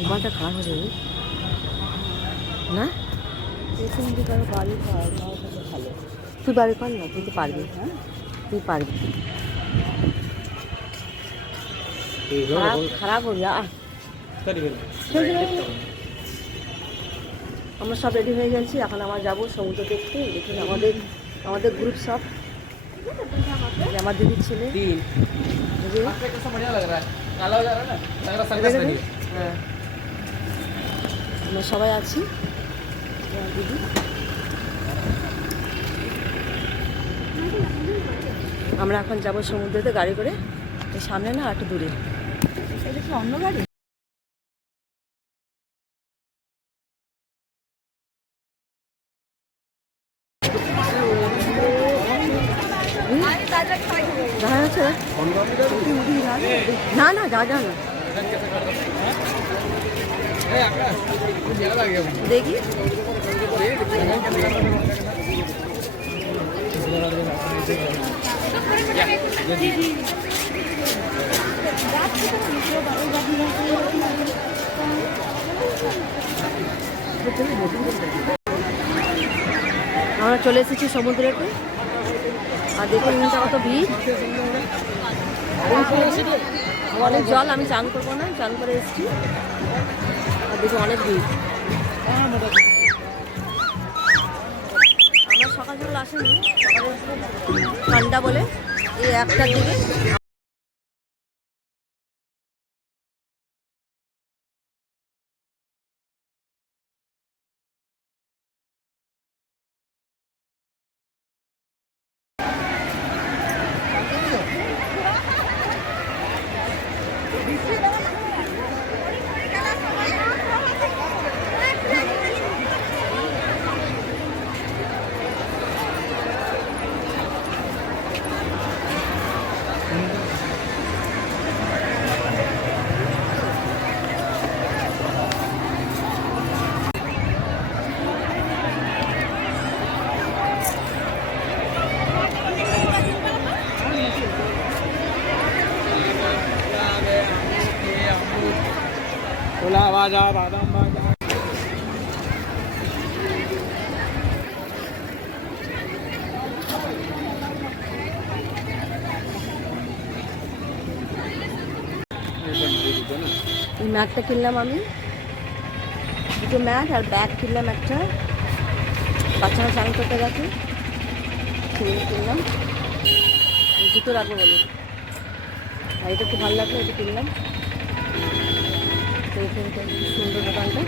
মোবাইলটা খারাপ হয়ে যাবে না? পেছন দিকে আরো বাড়ি ভালো। তুই বাড়ি কর না, তুই তো পারবি। হ্যাঁ তুই পারবি। খারাপ খারাপ हो गया। আমরা সব রেডি হয়ে গেছি, এখন আমরা যাবো সমুদ্র দেখতে। দেখুন আমাদের গ্রুপ সব, আমার দিদির ছেলে। হ্যাঁ, আমরা সবাই আছি। দিদি আমরা এখন যাবো সমুদ্রতে গাড়ি করে। সামনে না একটু দূরে। এটা কি অন্য গাড়ি? না না যা যা না দেখি। আমরা চলে এসেছি সমুদ্রেতে। আর দেখুন কত ভিড়, অনেক জল। আমি চান করবো না, চান করে এসেছি। আর দেখুন অনেক ভিড়। আমরা সকাল সকাল আসেনি, সকালে ঠান্ডা বলে এই 1টার দিকে। বাদাম বাদাম। এই ম্যাটটা কিনলাম আমি, দুটো ম্যাট আর ব্যাগ কিনলাম একটা, বাচ্চারা চান করতে গেছে কিনলাম। জুতো রাখবো বলে, আর এটা খুব ভালো লাগলো, এটা কিনলাম। তো এখানটা সুন্দর দোকানটা।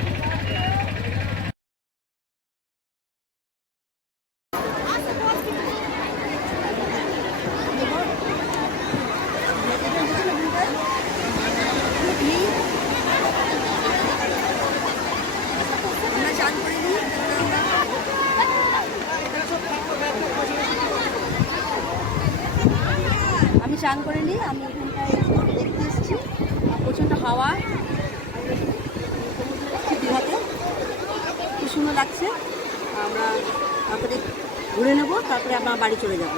আমি চান করে নিই, আমি এখানটায় দেখতে এসেছি প্রচণ্ড হাওয়া, দীঘাতে খুব সুন্দর লাগছে। আমরা তারপরে ঘুরে নেবো, তারপরে আমরা বাড়ি চলে যাবো।